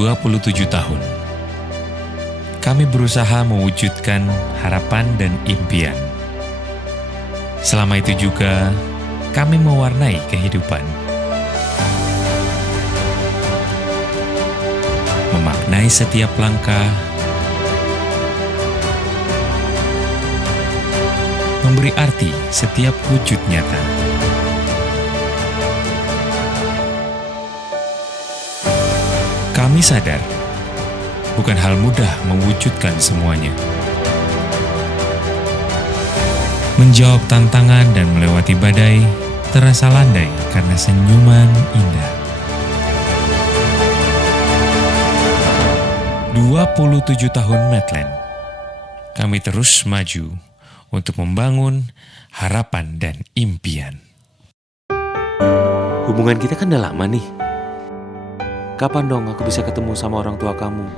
27 tahun. Kami berusaha mewujudkan harapan dan impian. Selama itu juga, kami mewarnai kehidupan. Memaknai setiap langkah, memberi arti setiap wujud nyata. Kami sadar, bukan hal mudah mewujudkan semuanya. Menjawab tantangan dan melewati badai terasa landai karena senyuman indah. 27 tahun Medland, kami terus maju untuk membangun harapan dan impian. Hubungan kita kan udah lama nih. Kapan dong aku bisa ketemu sama orang tua kamu?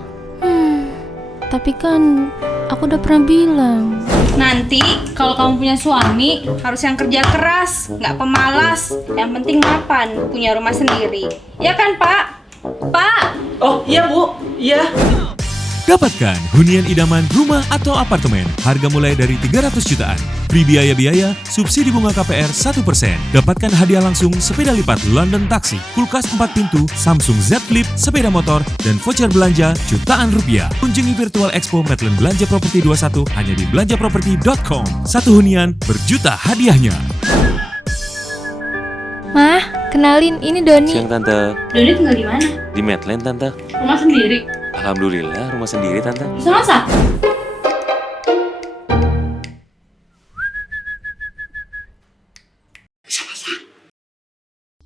Tapi kan aku udah pernah bilang. Nanti kalau kamu punya suami harus yang kerja keras, nggak pemalas. Yang penting mapan, punya rumah sendiri. Ya kan Pak? Pak! Oh iya Bu, iya. Dapatkan hunian idaman rumah atau apartemen. Harga mulai dari 300 jutaan. Free biaya-biaya, subsidi bunga KPR 1%. Dapatkan hadiah langsung sepeda lipat London Taxi, kulkas 4 pintu, Samsung Z Flip, sepeda motor, dan voucher belanja jutaan rupiah. Kunjungi Virtual Expo Medland Belanja Properti 21 hanya di belanjaproperti.com. Satu hunian berjuta hadiahnya. Mah, kenalin ini Doni. Siang Tante. Doni tinggal di mana? Di Medland Tante. Rumah sendiri? Alhamdulillah rumah sendiri Tante. Bisa masak?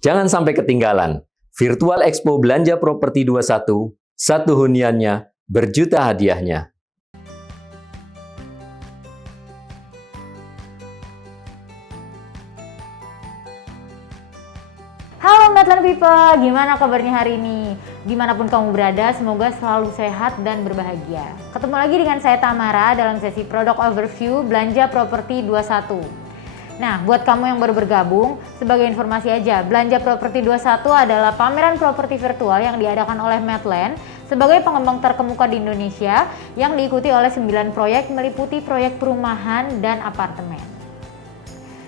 Jangan sampai ketinggalan. Virtual Expo Belanja Properti 21, satu huniannya, berjuta hadiahnya. Halo Medland People, gimana kabarnya hari ini? Dimanapun kamu berada, semoga selalu sehat dan berbahagia. Ketemu lagi dengan saya Tamara dalam sesi Product Overview Belanja Properti 21. Nah, buat kamu yang baru bergabung, sebagai informasi aja, Belanja Properti 21 adalah pameran properti virtual yang diadakan oleh Medland sebagai pengembang terkemuka di Indonesia yang diikuti oleh 9 proyek meliputi proyek perumahan dan apartemen.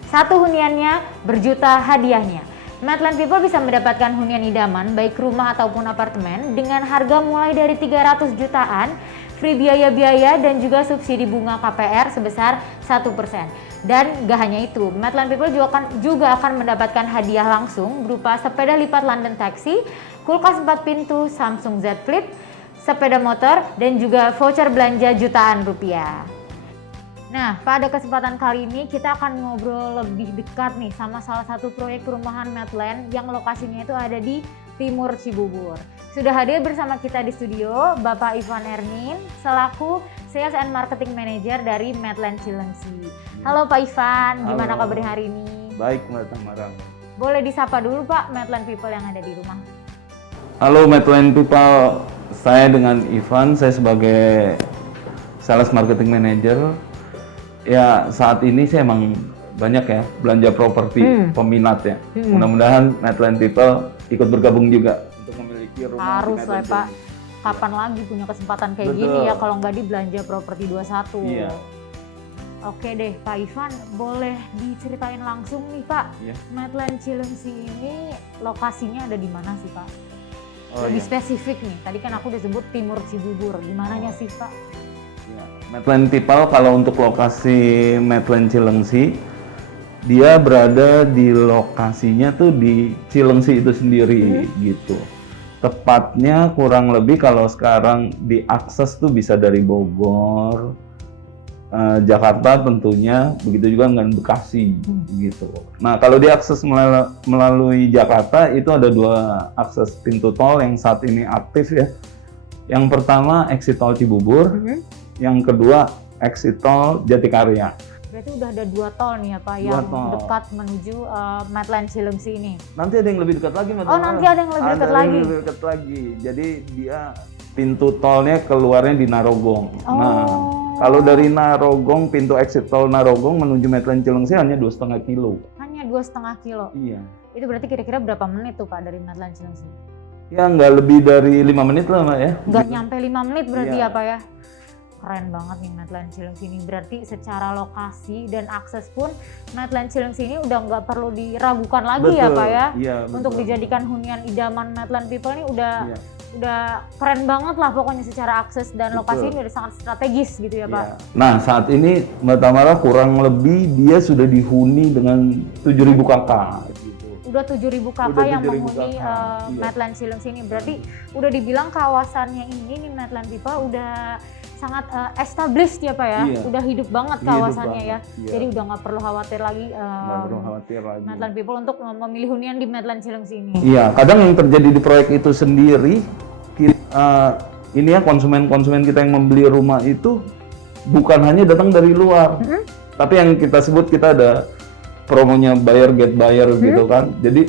Satu huniannya, berjuta hadiahnya. Medland People bisa mendapatkan hunian idaman baik rumah ataupun apartemen dengan harga mulai dari 300 jutaan, free biaya-biaya dan juga subsidi bunga KPR sebesar 1%. Dan gak hanya itu, Medland People juga akan mendapatkan hadiah langsung berupa sepeda lipat London Taxi, kulkas 4 pintu Samsung Z Flip, sepeda motor, dan juga voucher belanja jutaan rupiah. Nah, pada kesempatan kali ini kita akan ngobrol lebih dekat nih sama salah satu proyek perumahan Medland yang lokasinya itu ada di Timur Cibubur. Sudah hadir bersama kita di studio Bapak Ivan Ernin selaku Sales and Marketing Manager dari Medland Cilengsi. Halo Pak Ivan, gimana kabarnya hari ini? Baik Mbak Tamara. Boleh disapa dulu Pak Medland People yang ada di rumah. Halo Medland People, saya dengan Ivan, saya sebagai Sales Marketing Manager. Ya saat ini saya emang banyak ya belanja properti peminat ya. Mudah-mudahan Medland People ikut bergabung juga untuk memiliki rumah. Harus lah Pak. Kapan lagi punya kesempatan kayak gini ya kalau nggak di Belanja Properti 21. Iya. Oke deh Pak Ivan, boleh diceritain langsung nih Pak. Iya. Medland Cilengsi ini lokasinya ada di mana sih Pak? Lebih spesifik nih. Tadi kan aku udah sebut Timur Cibubur. Di mananya sih Pak? Medland People kalau untuk lokasi Medland Cilengsi, dia berada di lokasinya tuh di Cilengsi itu sendiri gitu. Tepatnya kurang lebih kalau sekarang diakses tuh bisa dari Bogor, Jakarta tentunya, begitu juga dengan Bekasi gitu. Nah kalau diakses melalui Jakarta itu ada 2 akses pintu tol yang saat ini aktif ya. Yang pertama exit tol Cibubur. Yang kedua, exit tol Jatikarya. Berarti udah ada 2 tol nih ya Pak yang dekat menuju Medland Cilengsi ini. Nanti ada yang lebih dekat lagi, Mbak. Oh, nanti ada yang lebih dekat lagi. Lebih dekat lagi. Jadi dia pintu tolnya keluarnya di Narogong. Nah, kalau dari Narogong, pintu exit tol Narogong menuju Medland Cilengsi hanya 2,5 kilo. Hanya 2,5 kilo? Iya. Itu berarti kira-kira berapa menit tuh Pak dari Medland Cilengsi? Ya nggak lebih dari 5 menit lah Mbak ya. Nggak Gitu. nyampe 5 menit berarti Iya. ya Pak ya. Keren banget nih Medland Cileungsi ini. Berarti secara lokasi dan akses pun Medland Cileungsi ini udah nggak perlu diragukan lagi ya Pak ya. Iya, Untuk betul. dijadikan hunian idaman Medland People ini udah Iya. udah keren banget lah pokoknya secara akses dan lokasi Betul. ini udah sangat strategis gitu ya Pak. Iya. Nah saat ini Mbak Tamara kurang lebih dia sudah dihuni dengan 7.000 kakak. Gitu. Udah 7.000 kakak Udah yang 7.000 menghuni kakak, iya. Medland Cileungsi ini. Berarti udah dibilang kawasannya ini nih Medland People udah sangat established ya Pak ya. Iya. Udah hidup banget Hidup kawasannya ya. banget, iya. Jadi udah nggak perlu khawatir lagi Nggak perlu khawatir lagi. Medland People untuk memilih hunian di Medland Cileungsi ini. Iya, kadang yang terjadi di proyek itu sendiri, ini ya konsumen-konsumen kita yang membeli rumah itu bukan hanya datang dari luar, tapi yang kita sebut kita ada promonya buyer get buyer gitu kan. Jadi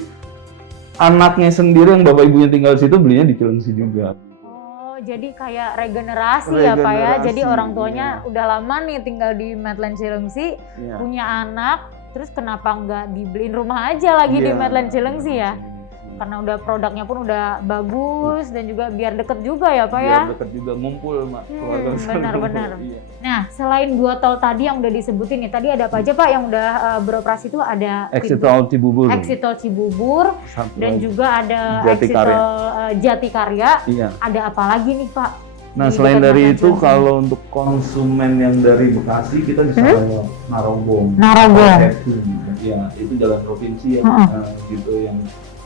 anaknya sendiri yang bapak ibunya tinggal di situ belinya di Cileungsi juga. Oh, jadi kayak regenerasi ya Pak ya. Jadi Regenerasi, orang tuanya iya. udah lama nih tinggal di Medland Cileungsi, Iya. punya anak, terus kenapa nggak dibeliin rumah aja lagi di Iya. Medland Cileungsi ya? Karena udah produknya pun udah bagus dan juga biar deket juga ya Pak ya. Biar dekat juga ngumpul mak keluarga besar benar-benar. ngumpul, iya. Nah, selain 2 tol tadi yang udah disebutin nih, tadi ada apa aja Pak yang udah beroperasi itu? Ada Exit pintu- tol Cibubur. Exit tol Cibubur Satu dan lagi. juga ada exit Jatikarya. tol Jatikarya. Iya. Ada apa lagi nih Pak? Nah Di selain dekat dari Medland itu Cileungsi? kalau untuk konsumen yang dari Bekasi kita bisa lewat Narogong. Narogong. Ya itu jalan provinsi ya gitu yang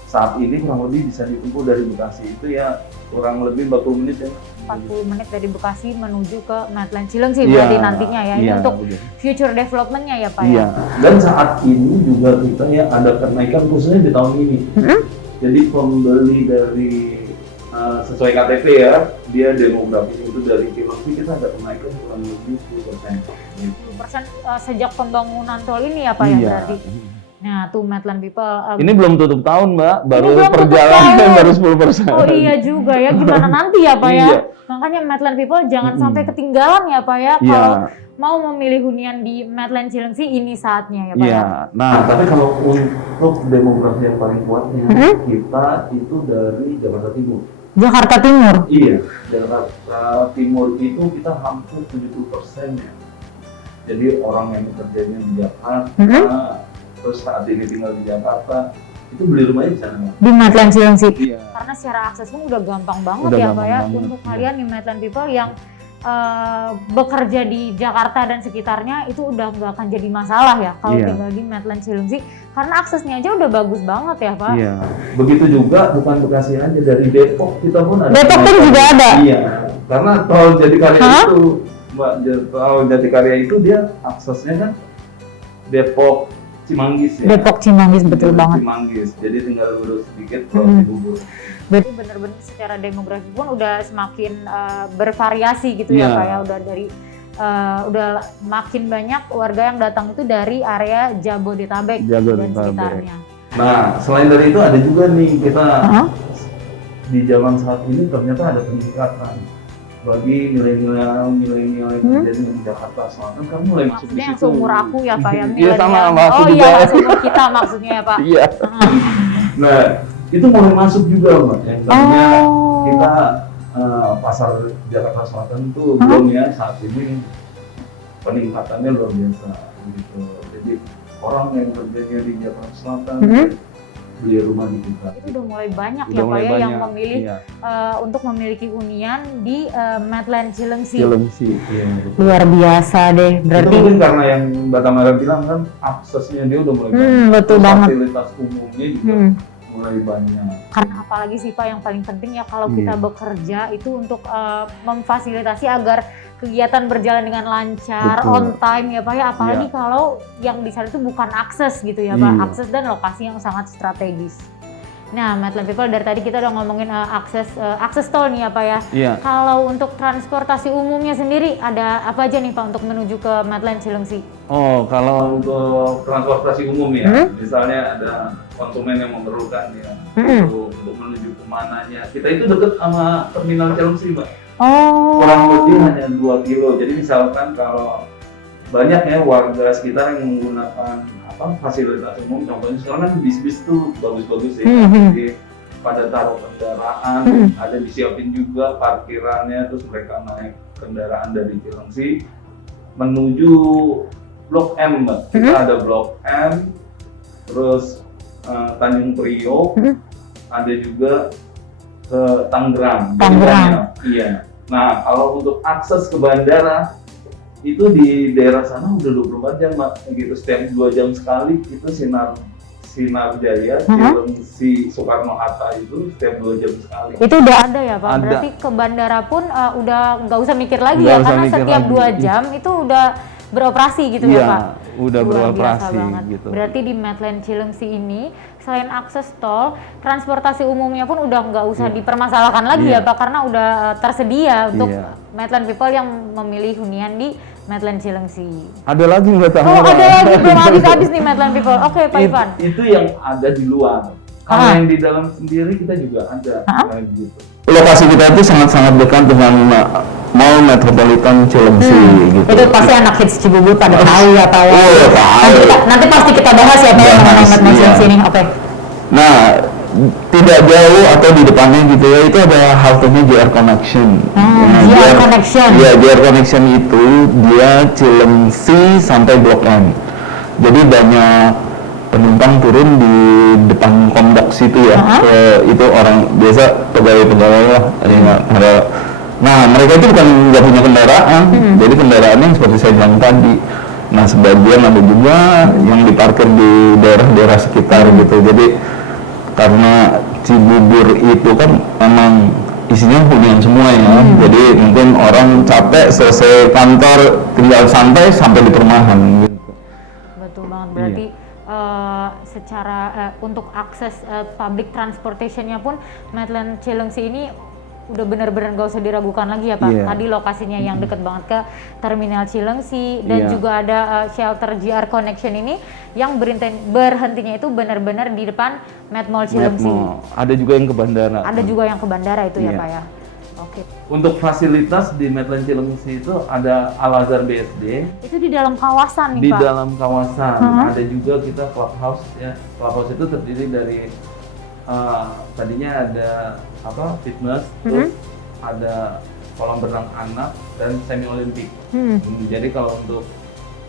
saat ini kurang lebih bisa ditempuh dari Bekasi itu ya kurang lebih 40 menit ya. 40 menit dari Bekasi menuju ke Medland Cileungsi Iya, berarti nantinya ya. Ini iya, untuk betul. future development-nya ya Pak Iya. ya. Dan saat ini juga kita ya ada kenaikan khususnya di tahun ini. Jadi pembeli dari sesuai KTP ya, dia demografi itu dari Cileungsi kita ada kenaikan kurang lebih 10%. Gitu. 10% sejak pembangunan tol ini ya Pak ya Iya. berarti. Nah, tuh Medland People. Ini belum tutup tahun, Mbak. Baru belum tutup perjalanan tahun. baru 10%. Oh iya juga ya, gimana nanti ya Pak ya? Iya. Makanya Medland People jangan sampai ketinggalan ya Pak ya. Iya. Kalau mau memilih hunian di Medland Cileungsi ini saatnya ya Pak Iya. ya. Nah, tapi kalau untuk demografi yang paling kuatnya, kita itu dari Jakarta Timur. Jakarta Timur. Iya, Jakarta Timur itu kita hampir 70% ya. Jadi orang yang bekerjanya di Jakarta, terus saat ini tinggal di Jakarta, itu beli rumahnya di sana. Di Medland Cileungsi. Iya. Karena secara akses pun udah gampang banget Udah ya gampang Pak ya. banget, Untuk iya. kalian di Medland People yang bekerja di Jakarta dan sekitarnya itu udah nggak akan jadi masalah ya kalau Iya. tinggal di Medland Cileungsi. Karena aksesnya aja udah bagus banget ya Pak. Iya. Begitu juga bukan Bekasi aja, dari Depok kita pun ada. Depok pun juga ada? Iya. Karena tol Jatikarya itu, Mbak, tol Jatikarya itu dia aksesnya kan Depok Cimanggis ya. Depok Cimanggis betul Depok banget. Cimanggis. Jadi tinggal lurus sedikit ke Cibubur. Berarti bener-bener secara demografi pun udah semakin bervariasi gitu ya Iya. Pak ya. Udah dari udah makin banyak warga yang datang itu dari area Jabodetabek dan Jabodetabek. sekitarnya. Nah, selain dari itu ada juga nih kita di zaman saat ini ternyata ada peningkatan bagi milenial yang kerja di Jakarta Selatan kan mulai masuk di Maksudnya yang situ. seumur aku ya Pak ya. Iya sama milenial. sama aku Oh juga. iya, seumur kita maksudnya ya Pak. Iya. Nah, itu mulai masuk juga Mbak. Yang tadinya kita pasar Jakarta Selatan itu belum ya, saat ini peningkatannya luar biasa gitu. Jadi orang yang kerjanya di Jakarta Selatan beli rumah di kita. Itu udah mulai banyak Udah ya Pak mulai ya yang banyak, memilih iya. untuk memiliki hunian di Medland Cileungsi. Cileungsi. Iya. Luar biasa deh. Itu Berarti mungkin karena yang Mbak Tamara bilang kan aksesnya dia udah mulai banyak. betul Terus banget. fasilitas umumnya juga mulai banyak. Karena apalagi sih Pak yang paling penting ya kalau kita bekerja itu untuk memfasilitasi agar kegiatan berjalan dengan lancar, Betul. on time ya Pak ya. Apalagi Iya. kalau yang di sana itu bukan akses gitu ya Pak, Iya. akses dan lokasi yang sangat strategis. Nah, Medland People dari tadi kita udah ngomongin akses tol nih ya Pak ya. Iya. Kalau untuk transportasi umumnya sendiri ada apa aja nih Pak untuk menuju ke Medland Cileungsi? Oh, kalau untuk transportasi umum ya, misalnya ada konsumen yang memerlukan ya untuk menuju kemananya. Kita itu dekat sama terminal Cileungsi, Mbak. Oh. Kurang lebih hanya 2 kilo. Jadi misalkan kalau banyak ya warga sekitar yang menggunakan fasilitas umum, contohnya sekarang kan bis-bis tuh bagus-bagus ya. Jadi pada taruh kendaraan, ada disiapin juga parkirannya, terus mereka naik kendaraan dari Cilengsi menuju Blok M, Mbak. Kita ada Blok M, terus Tanjung Priok, ada juga ke Tangerang. Iya. Nah, kalau untuk akses ke bandara itu di daerah sana udah 24 jam, Mbak. Gitu, setiap 2 jam sekali itu Sinar Jaya, Cilengsi, Soekarno-Hatta itu setiap 2 jam sekali. Itu udah ada ya Pak? Ada. Berarti ke bandara pun udah nggak usah mikir lagi Nggak ya, usah karena mikir setiap lagi. 2 jam itu udah beroperasi gitu ya Pak? Udah Luar biasa beroperasi banget. gitu. Berarti di Medland Cilengsi ini selain akses tol, transportasi umumnya pun udah nggak usah dipermasalahkan lagi ya Pak, karena udah tersedia untuk Medland people yang memilih hunian di Medland Cilengsi. Ada lagi Mbak Tamara. Oh ada lagi, belum habis-habis nih Medland people. Oke Pak Ivan. Itu yang ada di luar. Kalau yang di dalam sendiri kita juga ada. Kayak gitu. Lokasi kita itu sangat-sangat dekat dengan Mall Metropolitan Cilengsi gitu. Itu pasti anak hits Cibubur pada tahu ya Pak ya. Oh, tahu. Nanti pasti kita bahas ya Pak ya mengenai Medland Cilengsi ini. Oke. Nah, tidak jauh atau di depannya gitu ya, itu ada haltenya JR Connection. JR Connection. Iya, JR Connection itu dia Cilengsi sampai Blok M. Jadi banyak penumpang turun di depan Komdak situ ya. Itu orang biasa pegawai-pegawai lah. Nah, mereka itu bukan nggak punya kendaraan. Jadi kendaraannya yang seperti saya bilang tadi. Nah, sebagian ada juga yang diparkir di daerah-daerah sekitar gitu. Jadi karena Cibubur itu kan memang isinya hunian semua ya. Jadi mungkin orang capek selesai kantor tinggal santai sampai di perumahan gitu. Betul banget. Berarti secara untuk akses public transportation-nya pun Medland Cilengsi ini udah benar-benar gak usah diragukan lagi ya Pak. Tadi lokasinya yang deket banget ke Terminal Cilengsi dan juga ada shelter JR Connection ini yang berhentinya itu benar-benar di depan Med Mall Cilengsi. Ada juga yang ke bandara. Ada juga yang ke bandara itu ya Pak ya. Oke. Untuk fasilitas di Medland Cilengsi itu ada Al-Azhar BSD. Itu di dalam kawasan nih Di Pak. dalam kawasan. Ada juga kita clubhouse ya. Clubhouse itu terdiri dari tadinya ada fitness, terus ada kolam renang anak dan semi olimpik. Jadi kalau untuk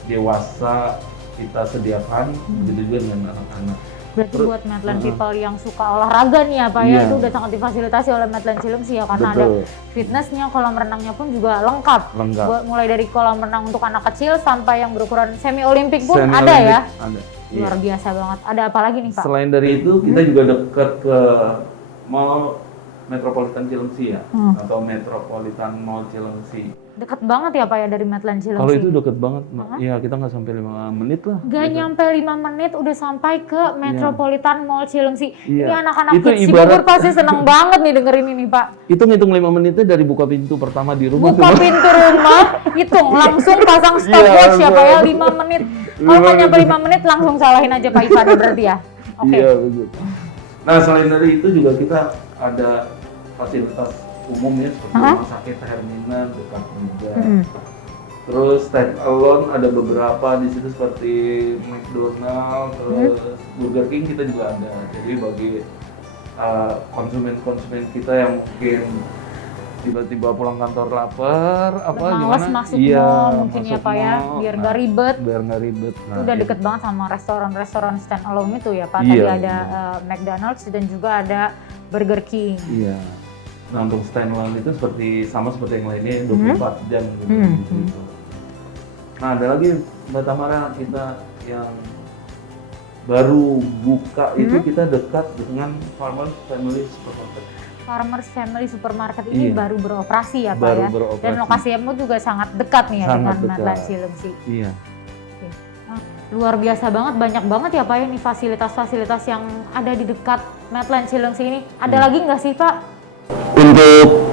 dewasa kita sediakan, begitu juga dengan anak-anak. Berarti buat Medland people yang suka olahraga nih ya Pak ya, itu udah sangat difasilitasi oleh Medland Cilengsi ya, karena ada fitnessnya, kolam renangnya pun juga lengkap. Mulai dari kolam renang untuk anak kecil sampai yang berukuran semi olimpik pun ada ya. Ada. Luar biasa banget. Ada apa lagi nih Pak? Selain dari itu kita juga dekat ke Mall Metropolitan Cilengsi ya, atau Metropolitan Mall Cilengsi. Dekat banget ya Pak ya dari Medland Cilengsi? Kalau itu deket banget, ya kita nggak sampai 5 menit lah. Gak nyampe 5 menit udah sampai ke Metropolitan Mall Cilengsi. Ini anak-anak hits Cibubur pasti seneng banget nih dengerin ini Pak. Itu ngitung 5 menitnya dari buka pintu pertama di rumah. Buka pintu rumah, hitung langsung pasang stopwatch ya Pak ya 5 menit. Kalau nggak nyampe 5 menit langsung salahin aja Pak Ivan berarti ya. Oke. Iya betul. Nah selain dari itu juga kita ada fasilitas umum ya seperti rumah sakit Hermina dekat juga. Terus stand alone ada beberapa di situ seperti McDonald, terus Burger King kita juga ada. Jadi bagi konsumen-konsumen kita yang mungkin tiba-tiba pulang kantor lapar, Males masuk mall mungkin ya Pak ya, biar nggak ribet. Nah, itu udah deket banget sama restoran-restoran stand alone itu ya Pak. Tadi ada McDonald's dan juga ada Burger King. Iya. Nah untuk stand alone itu sama seperti yang lainnya 24 jam gitu. Nah ada lagi Mbak Tamara, kita yang baru buka itu kita dekat dengan Farmers Family Supermarket. Farmers Family Supermarket ini baru beroperasi ya Pak baru ya? Beroperasi. Dan lokasinya juga sangat dekat nih ya dengan Medland Cilengsi. Iya. Nah, luar biasa banget, banyak banget ya Pak ini fasilitas-fasilitas yang ada di dekat Medland Cilengsi ini. Ada lagi nggak sih Pak? Untuk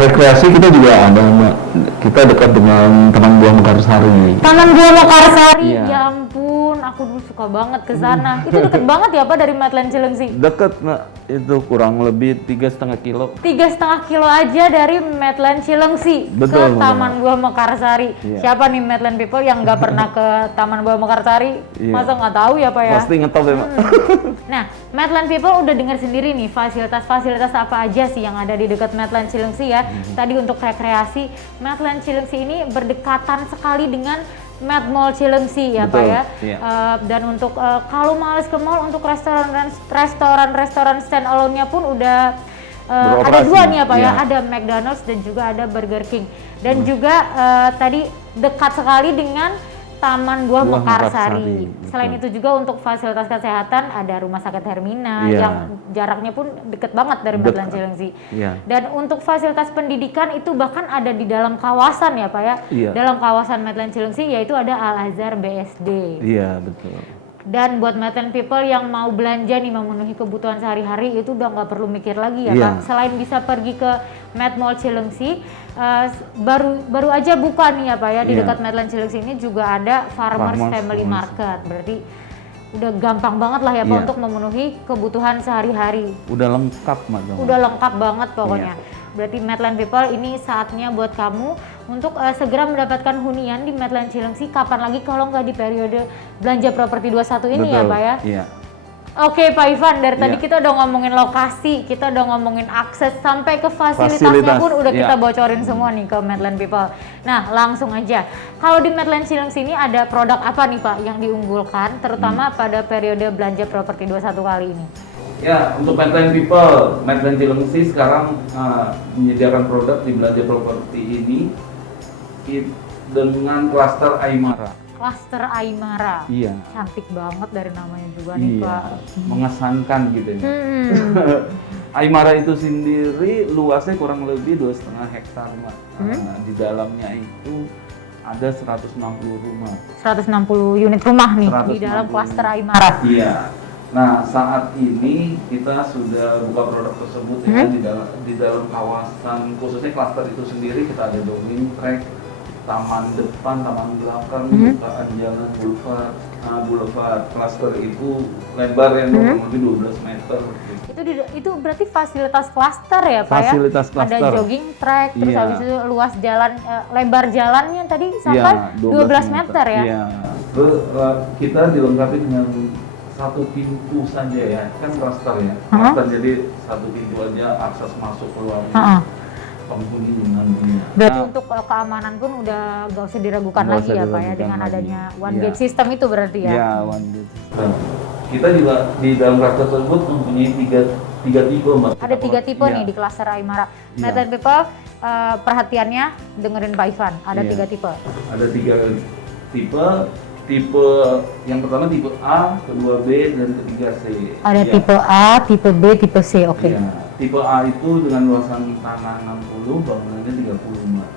rekreasi kita juga ada Mbak. Kita dekat dengan Taman Buah Mekarsari. Taman Buah Mekarsari, ya ampun, aku aku dulu suka banget ke sana. Itu deket banget ya Pak dari Medland Cilengsi? Deket, Mbak. Itu kurang lebih 3,5 kilo. 3,5 kilo aja dari Medland Cilengsi Betul, ke Taman Buah Mekarsari. Iya. Siapa nih Medland people yang nggak pernah ke Taman Buah Mekarsari? Iya. Masa nggak tahu ya Pak ya? Pasti ngetop ya, Mbak. Nah, Medland people udah dengar sendiri nih fasilitas-fasilitas apa aja sih yang ada di dekat Medland Cilengsi ya. Tadi untuk rekreasi, Medland Cilengsi ini berdekatan sekali dengan Med Mall Cilengsi ya Pak Betul, ya. iya. Dan untuk kalau males ke mall, untuk restoran stand alone-nya pun udah ada Beroperasi, 2 nih ya Pak ya. iya. Ada McDonald's dan juga ada Burger King. Dan juga tadi dekat sekali dengan Taman Buah Buah Mekarsari. Mekarsari, Selain betul. itu juga untuk fasilitas kesehatan ada Rumah Sakit Hermina Iya. yang jaraknya pun deket banget dari Dekat. Medland Cilengsi. Iya. Dan untuk fasilitas pendidikan itu bahkan ada di dalam kawasan ya Pak ya. Iya. Dalam kawasan Medland Cilengsi yaitu ada Al-Azhar BSD. Iya, betul. Dan buat Medland people yang mau belanja nih memenuhi kebutuhan sehari-hari itu udah nggak perlu mikir lagi ya Iya. Pak. Selain bisa pergi ke Med Mall Cilengsi, baru aja buka nih ya Pak ya di Iya. dekat Medland Cilengsi ini juga ada Farmers Family Market. Berarti udah gampang banget lah ya Pak Iya. untuk memenuhi kebutuhan sehari-hari. Udah lengkap, Mbak. Udah lengkap banget pokoknya. Iya. Berarti Medland people ini saatnya buat kamu untuk segera mendapatkan hunian di Medland Cilengsi. Kapan lagi kalau nggak di periode belanja properti 21 ini ya Betul, Pak ya? Iya. Oke Pak Ivan, dari tadi Iya. kita udah ngomongin lokasi, kita udah ngomongin akses sampai ke fasilitasnya Fasilitas, pun udah kita iya. bocorin semua nih ke Medland people. Nah langsung aja, kalau di Medland Cilengsi ini ada produk apa nih Pak yang diunggulkan, terutama pada periode belanja properti 21 kali ini? Ya, untuk Medland people, Medland Cilengsi sekarang menyediakan produk di belanja properti ini dengan klaster Aymara. Klaster Aymara. Iya. Cantik banget dari namanya juga nih Iya, Pak. mengesankan gitu ya. Hmm. Aymara itu sendiri luasnya kurang lebih 2,5 hektar, Mbak. Di dalamnya itu ada 160 rumah. 160 unit rumah nih di 160 dalam klaster Aymara. Iya. Nah, saat ini kita sudah buka produk tersebut ya di dalam kawasan khususnya klaster itu sendiri kita ada jogging track, taman depan, taman belakang, bukaan jalan boulevard. Klaster itu lebar yang kurang lebih 12 meter. Itu berarti fasilitas klaster ya Pak ya? Fasilitas klaster. Ada jogging track, terus Iya. habis itu luas jalan, lebar jalannya tadi sampai Iya, 12 meter ya? Iya. Terus kita dilengkapi dengan satu pintu saja ya, kan klaster ya. Klaster jadi satu pintu aja akses masuk keluarnya. Penghuni nantinya. Berarti untuk keamanan pun udah gak usah diragukan Nggak lagi usah ya Pak ya diragukan dengan lagi. adanya one Iya. gate system itu berarti ya? Ya, one gate system. Kita juga di dalam klaster tersebut mempunyai tiga tipe, Mbak. Ada 3 tipe Iya. nih di klaster Aymara. Iya. Medland people, perhatiannya dengerin Pak Ivan, ada Iya. 3 tipe. Ada 3 tipe. Tipe yang pertama tipe A, kedua B, dan ketiga C. Ada Iya. tipe A, tipe B, tipe C, oke. Iya. Tipe A itu dengan luasan tanah 60, bangunannya 30, Mbak.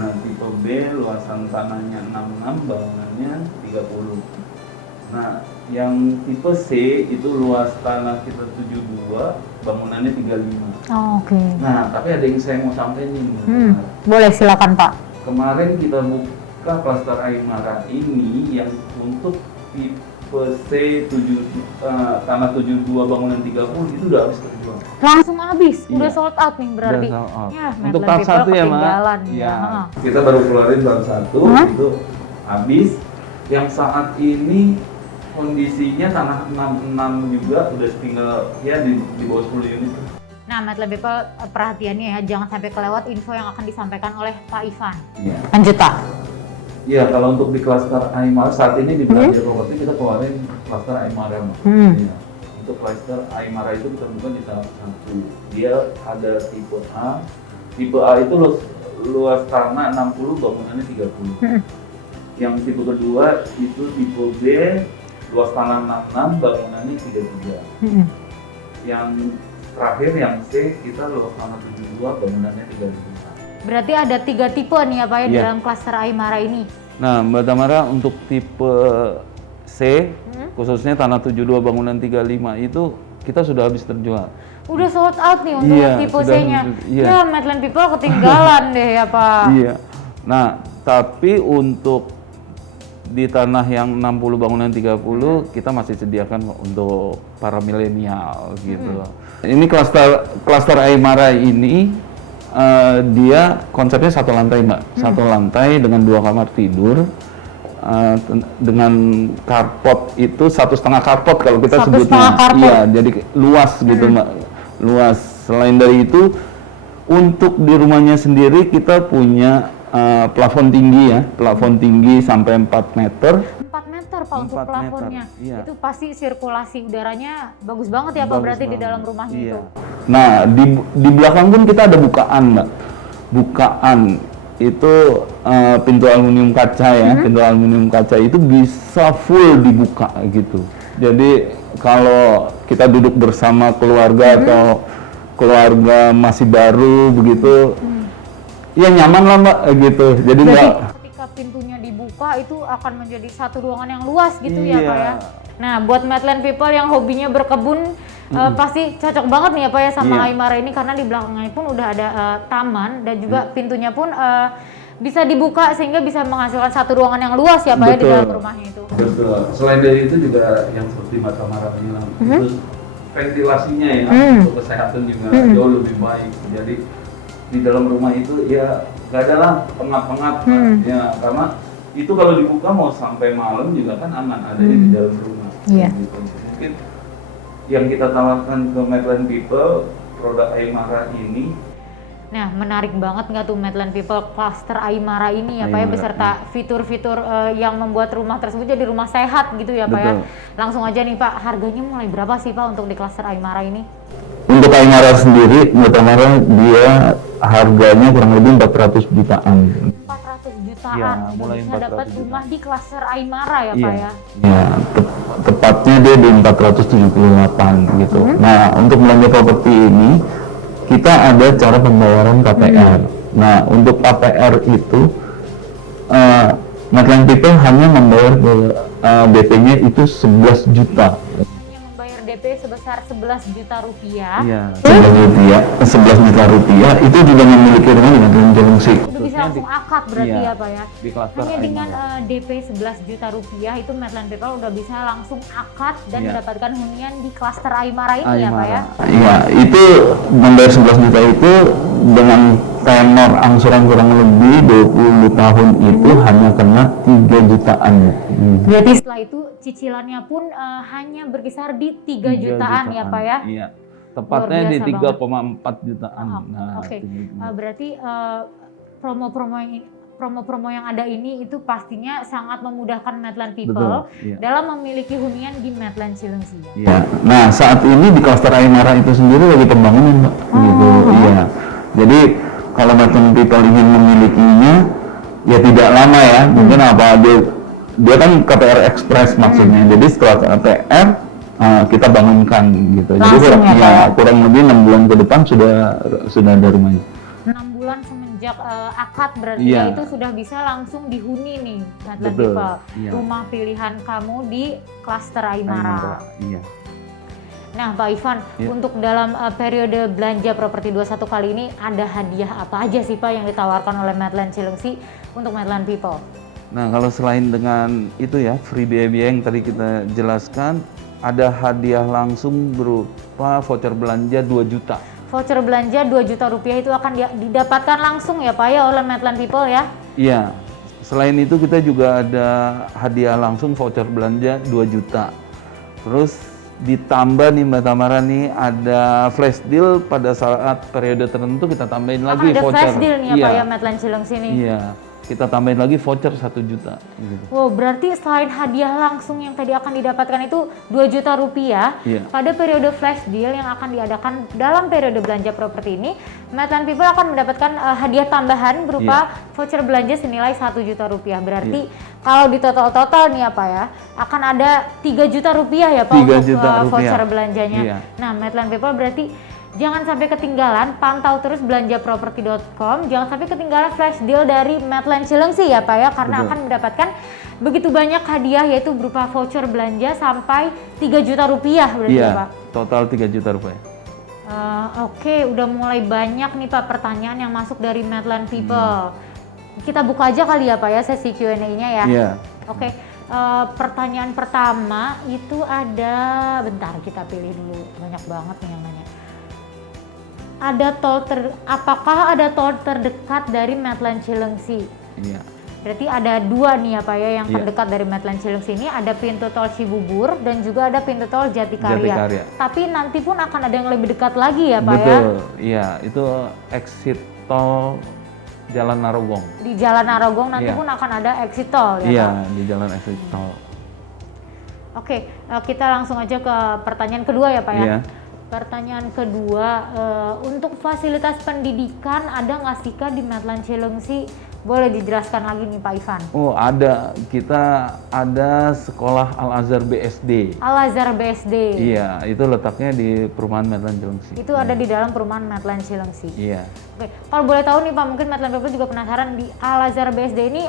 Nah, tipe B luasan tanahnya 66, bangunannya 30. Nah, yang tipe C itu luas tanah kita 72, bangunannya 35. Oh, oke. Nah, tapi ada yang saya mau sampaikan nih. Boleh silakan Pak. Kemarin kita buka klaster Aymara ini yang untuk tipe C tanah 72 bangunan 30 itu udah habis terjual. Langsung habis, udah Iya. sold out nih berarti. Udah sold out. Ya, Untuk Medland tahap people 1 ya, Mbak. ketinggalan. Iya. Ha. Kita baru keluarin tahap 1 itu habis. Yang saat ini kondisinya tanah 66 juga udah tinggal ya di bawah 10 unit. Nah, Medland people perhatiannya ya, jangan sampai kelewat info yang akan disampaikan oleh Pak Ivan. Iya. Lanjut Pak. Iya, kalau untuk di klaster Aymara saat ini di belanja properti kita keluarin klaster Aymara, Mbak. Iya. Untuk klaster Aymara itu kita buka di tahap 1. Dia ada tipe A. Tipe A itu luas tanah 60, bangunannya 30. Yang tipe kedua itu tipe B, luas tanah 66, bangunannya 33. Yang terakhir yang C kita luas tanah 72, bangunannya 35. Berarti ada 3 tipe nih ya Pak ya di Iya. dalam klaster Aymara ini. Nah, Mbak Tamara untuk tipe C, khususnya tanah 72 bangunan 35 itu kita sudah habis terjual. Udah sold out nih untuk Iya, tipe sudah, C-nya. iya. Ya, Medland people ketinggalan deh ya Pak. Iya. Nah, tapi untuk di tanah yang 60 bangunan 30 kita masih sediakan untuk para milenial gitu. Ini klaster Aymara ini dia konsepnya satu lantai Mbak, satu lantai dengan 2 kamar tidur. Dengan carport itu 1,5 carport kalau kita sebutnya, iya, jadi luas gitu Mbak, luas. Selain dari itu, untuk di rumahnya sendiri kita punya plafon tinggi ya, plafon tinggi sampai 4 meter. 4 meter Pak untuk 4 plafonnya. meter, iya. Itu pasti sirkulasi udaranya bagus banget ya Pak, berarti di dalam rumahnya iya. itu. Nah, di belakang pun kita ada bukaan Mbak. Bukaan itu pintu aluminium kaca ya, pintu aluminium kaca itu bisa full dibuka gitu. Jadi kalau kita duduk bersama keluarga atau keluarga masih baru begitu, ya nyaman lah Mbak gitu. Jadi nggak, ketika pintunya dibuka itu akan menjadi satu ruangan yang luas gitu ya Pak Iya. ya. Nah, buat Medland people yang hobinya berkebun pasti cocok banget nih ya Pak ya sama Iya. Aymara ini, karena di belakangnya pun udah ada taman dan juga pintunya pun bisa dibuka sehingga bisa menghasilkan satu ruangan yang luas ya Pak ya di Betul. dalam rumahnya itu. betul. Selain dari itu juga yang seperti Mbak Tamara bilang, itu ventilasinya ya untuk kesehatan juga jauh lebih baik. Jadi di dalam rumah itu ya nggak ada lah pengap-pengap ya, karena itu kalau dibuka mau sampai malam juga kan aman ada di dalam rumah. Iya. Gitu. Mungkin yang kita tawarkan ke Medland people produk Aymara ini. Nah, menarik banget nggak tuh Medland people cluster Aymara ini ya Pak ya, Aymara, beserta fitur-fitur yang membuat rumah tersebut jadi rumah sehat gitu ya Pak ya. Betul. Langsung aja nih Pak, harganya mulai berapa sih Pak untuk di cluster Aymara ini? Untuk Aymara sendiri, Mbak Tamara, dia harganya kurang lebih 400 jutaan. 400 jutaan, Ya, udah mulai bisa 400 dapat jutaan. rumah di cluster Aymara ya Pak ya. Ya, tepatnya dia di 478 gitu. Nah, untuk belanja properti ini kita ada cara pembayaran KPR. Nah, untuk KPR itu Medland people hanya membayar ke DP-nya itu 11 juta. Hanya membayar DP sebesar 11 juta rupiah. Iya, 11 juta rupiah itu juga memiliki rumah di Medland Cilengsi. Udah bisa langsung akad berarti Iya, ya Pak ya. di cluster Hanya dengan Aymara. DP 11 juta rupiah itu Medland people udah bisa langsung akad dan Iya. mendapatkan hunian di cluster Aymara ini ya Pak ya. Iya, itu membayar 11 juta itu dengan tenor angsuran kurang lebih 20 tahun itu hanya kena 3 jutaan. Berarti setelah itu cicilannya pun hanya berkisar di 3 jutaan ya Pak ya. Iya, tepatnya Luar di biasa 3,4 jutaan. Oke. gitu. Berarti promo-promo yang ada ini itu pastinya sangat memudahkan Medland people Betul, iya. dalam memiliki hunian di Medland Cilengsi. Iya. Nah, saat ini di cluster Aymara itu sendiri lagi pembangunan, Mbak. Gitu. Iya. Jadi kalau Medland people ingin memilikinya, ya tidak lama ya. Mungkin apa dia kan KPR Express maksudnya. Jadi setelah KPR kita bangunkan gitu. Jadi Langsung ya, Pak? kurang lebih 6 bulan ke depan sudah ada rumahnya. 6 bulan semenjak akad berarti Iya. ya itu sudah bisa langsung dihuni nih Medland Betul, people. iya. Rumah pilihan kamu di cluster Aymara. Iya. Nah, Pak Ivan, Iya. untuk dalam periode belanja properti 21 kali ini ada hadiah apa aja sih Pak yang ditawarkan oleh Medland Cilengsi untuk Medland people? Nah, kalau selain dengan itu ya, free biaya-biaya yang tadi kita jelaskan, ada hadiah langsung berupa voucher belanja 2 juta. Voucher belanja 2 juta rupiah itu akan didapatkan langsung ya Pak ya oleh Medland people ya? Iya. Selain itu kita juga ada hadiah langsung voucher belanja 2 juta. Terus ditambah nih Mbak Tamara nih ada flash deal pada saat periode tertentu kita tambahin lagi Akan ada voucher. flash deal nih ya Iya. Pak ya Medland Cilengsi nih? Iya. Kita tambahin lagi voucher 1 juta. Gitu. Wow, berarti selain hadiah langsung yang tadi akan didapatkan itu 2 juta rupiah, Iya. pada periode flash deal yang akan diadakan dalam periode belanja properti ini, Medland people akan mendapatkan hadiah tambahan berupa voucher belanja senilai 1 juta rupiah. Berarti kalau di total-total nih ya Pak ya, akan ada 3 juta rupiah ya Pak 3 untuk juta rupiah. voucher belanjanya. Iya. Nah, Medland people berarti jangan sampai ketinggalan, pantau terus belanjaproperti.com. Jangan sampai ketinggalan flash deal dari Medland Cilengsi ya Pak ya, karena Betul. akan mendapatkan begitu banyak hadiah yaitu berupa voucher belanja sampai 3 juta rupiah berarti ya Pak. Iya, total 3 juta rupiah. Oke, udah mulai banyak nih Pak pertanyaan yang masuk dari Medland people. Kita buka aja kali ya Pak ya sesi Q&A-nya ya. Iya. Oke, pertanyaan pertama itu ada, bentar kita pilih dulu, banyak banget nih yang nanya. Apakah ada tol terdekat dari Medland Cilengsi? Iya. Berarti ada 2 nih ya Pak ya yang Iya. terdekat dari Medland Cilengsi ini, ada pintu tol Cibubur dan juga ada pintu tol Jatikarya. Jatikarya. Tapi nanti pun akan ada yang lebih dekat lagi ya Pak ya? Betul, iya itu exit tol Jalan Narogong. Di Jalan Narogong nanti Iya. pun akan ada exit tol ya Iya, Pak? di jalan exit tol. Oke, kita langsung aja ke pertanyaan kedua ya Pak ya? Iya. Pertanyaan kedua, untuk fasilitas pendidikan ada nggak sih Kak di Medland Cilengsi? Boleh dijelaskan lagi nih Pak Ivan? Oh ada, kita ada sekolah Al-Azhar BSD. Al-Azhar BSD. Iya, itu letaknya di perumahan Medland Cilengsi. Itu ada di dalam perumahan Medland Cilengsi. Iya. Oke, kalau boleh tahu nih Pak, mungkin Medland People juga penasaran di Al-Azhar BSD ini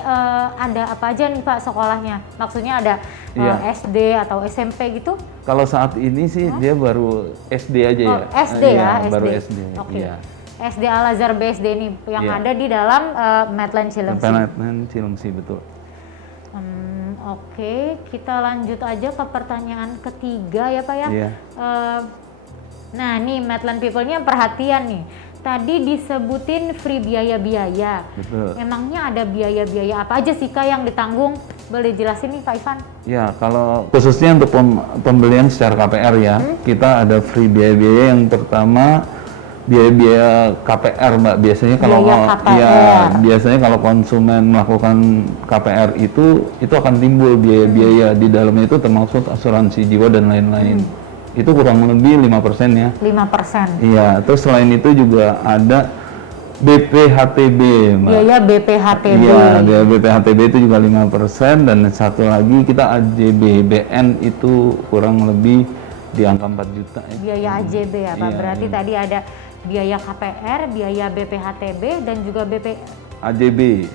ada apa aja nih Pak sekolahnya? Maksudnya ada Iya. SD atau SMP gitu? Kalau saat ini sih dia baru SD aja ya. SD ya, Iya, baru SD. SD. Oke. Iya. SD Al-Azhar BSD ini yang Iya. ada di dalam Medland Cilengsi. Medland Cilengsi betul. Oke, kita lanjut aja ke pertanyaan ketiga ya Pak ya. Iya. Nah nih Medland People-nya perhatian nih. Tadi disebutin free biaya-biaya. Betul. Emangnya ada biaya-biaya apa aja sih Kak yang ditanggung? Boleh jelasin nih Pak Ivan? Ya, kalau khususnya untuk pembelian secara KPR ya, kita ada free biaya-biaya. Yang pertama biaya-biaya KPR Mbak. Biasanya kalau Biaya KPR. ya biasanya kalau konsumen melakukan KPR itu akan timbul biaya-biaya di dalamnya, itu termasuk asuransi jiwa dan lain-lain. Itu kurang lebih 5% ya. 5%. Iya, terus selain itu juga ada BPHTB, Mbak. Biaya BPHTB. Iya, biaya BPHTB itu juga 5%, dan satu lagi kita AJBBN itu kurang lebih di angka 4 juta ya. Biaya AJB ya Pak. Iya, Berarti iya. tadi ada biaya KPR, biaya BPHTB dan juga AJB.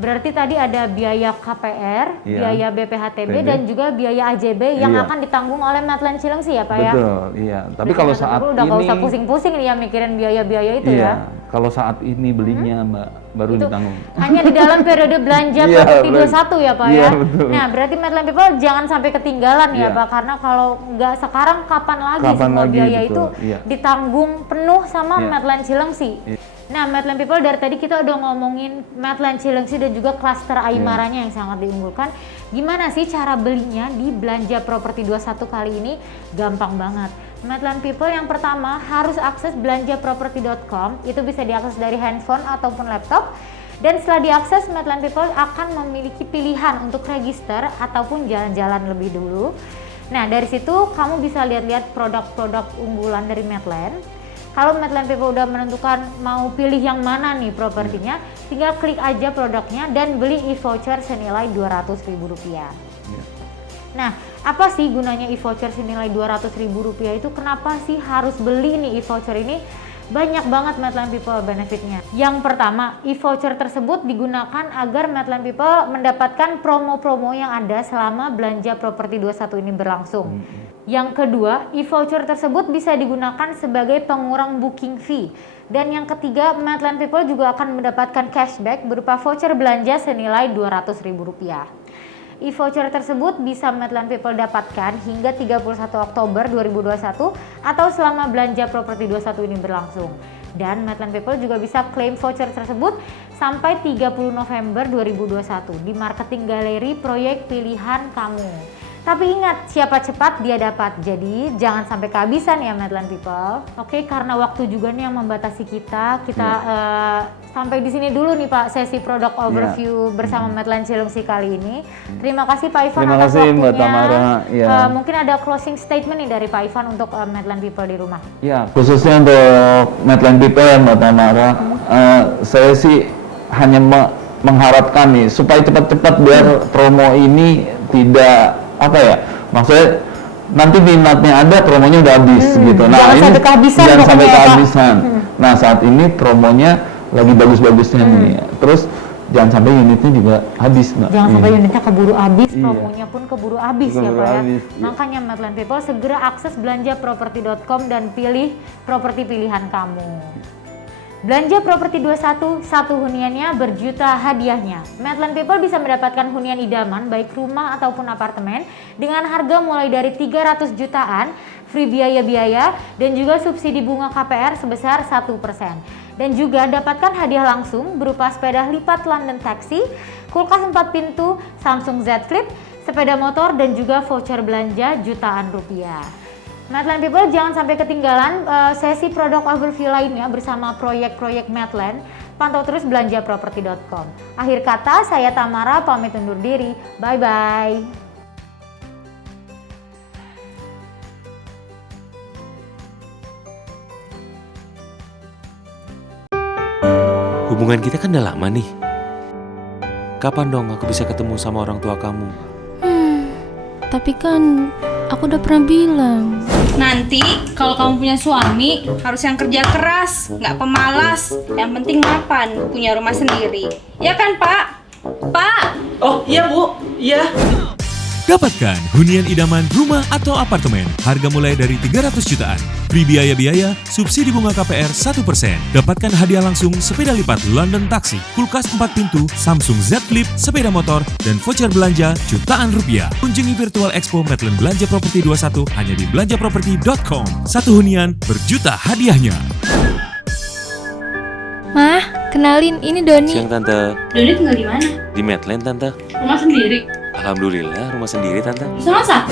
Berarti tadi ada biaya KPR, Iya. biaya BPHTB TB. dan juga biaya AJB yang Iya. akan ditanggung oleh Medland Cilengsi ya Pak ya? Betul, iya. Tapi Berarti kalau Medland saat People udah nggak ini usah pusing-pusing nih ya mikirin biaya-biaya itu iya, ya? kalau saat ini belinya Mbak baru Itu ditanggung. hanya di dalam periode belanja Iya, properti betul. 21 ya Pak Iya, ya? betul. Nah berarti Medland People jangan sampai ketinggalan ya Iya. Pak, karena kalau nggak sekarang kapan lagi Kapan semua lagi, biaya betul. itu Iya. ditanggung penuh sama Iya. Medland Cilengsi. Iya. Nah Medland People, dari tadi kita udah ngomongin Medland Cilengsi dan juga klaster Iya. Aimaranya yang sangat diunggulkan. Gimana sih cara belinya di Belanja Properti 21 kali ini? Gampang banget. Medland People yang pertama harus akses belanjaproperti.com, itu bisa diakses dari handphone ataupun laptop. Dan setelah diakses, Medland People akan memiliki pilihan untuk register ataupun jalan-jalan lebih dulu. Nah dari situ kamu bisa lihat-lihat produk-produk unggulan dari Medland. Kalau Medland People udah menentukan mau pilih yang mana nih propertinya, tinggal klik aja produknya dan beli e-voucher senilai Rp200.000. Nah, apa sih gunanya e-voucher senilai Rp200.000 itu? Kenapa sih harus beli nih e-voucher ini? Banyak banget Medland People benefitnya. Yang pertama, e-voucher tersebut digunakan agar Medland People mendapatkan promo-promo yang ada selama belanja properti 21 ini berlangsung. Yang kedua, e-voucher tersebut bisa digunakan sebagai pengurang booking fee. Dan yang ketiga, Medland People juga akan mendapatkan cashback berupa voucher belanja senilai Rp200.000. E-voucher tersebut bisa Medland People dapatkan hingga 31 Oktober 2021 atau selama belanja properti 21 ini berlangsung. Dan Medland People juga bisa klaim voucher tersebut sampai 30 November 2021 di marketing galeri proyek pilihan kamu. Tapi ingat, siapa cepat dia dapat. Jadi jangan sampai kehabisan ya Medland People. Oke, karena waktu juga nih yang membatasi kita sampai di sini dulu nih Pak sesi produk overview bersama Medland Cilengsi kali ini. Terima kasih Pak Ivan Terima atas kasih, waktunya. Mbak Tamara. Ya. Mungkin ada closing statement nih dari Pak Ivan untuk Medland People di rumah. Ya, khususnya untuk Medland People ya Mbak Tamara, saya sih hanya mengharapkan nih supaya cepat-cepat biar promo ini tidak maksudnya nanti minatnya ada, promonya udah habis gitu. Nah Jangan ini sampai kehabisan jangan sampai pokoknya, Pak. kehabisan. Nah saat ini promonya lagi bagus-bagusnya nih, terus jangan sampai unitnya juga habis Mbak. Jangan sampai unitnya keburu habis, Iya. promonya pun keburu habis ya Keburu Pak ya. habis, iya. Makanya Medland People segera akses belanjaproperti.com dan pilih properti pilihan kamu. Belanja properti 21, satu huniannya berjuta hadiahnya. Medland People bisa mendapatkan hunian idaman baik rumah ataupun apartemen dengan harga mulai dari 300 jutaan, free biaya-biaya, dan juga subsidi bunga KPR sebesar 1%. Dan juga dapatkan hadiah langsung berupa sepeda lipat London Taxi, kulkas 4 pintu, Samsung Z Flip, sepeda motor, dan juga voucher belanja jutaan rupiah. Medland People jangan sampai ketinggalan sesi produk overview lainnya bersama proyek-proyek Medland. Pantau terus belanjaproperti.com. Akhir kata, saya Tamara pamit undur diri. Bye-bye. Hubungan kita kan udah lama nih. Kapan dong aku bisa ketemu sama orang tua kamu? Tapi kan aku udah pernah bilang. Nanti kalau kamu punya suami harus yang kerja keras, nggak pemalas. Yang penting mapan, punya rumah sendiri. Ya kan Pak? Pak! Oh iya Bu, iya. Dapatkan hunian idaman rumah atau apartemen. Harga mulai dari 300 jutaan. Free biaya-biaya, subsidi bunga KPR 1%. Dapatkan hadiah langsung sepeda lipat London Taxi, kulkas 4 pintu, Samsung Z Flip, sepeda motor, dan voucher belanja jutaan rupiah. Kunjungi Virtual Expo Medland Belanja Properti 21 hanya di belanjaproperti.com. Satu hunian berjuta hadiahnya. Mah, kenalin ini Doni. Siang Tante. Doni tinggal di mana? Di Medland Tante. Rumah sendiri. Alhamdulillah rumah sendiri Tante. Bisa masak?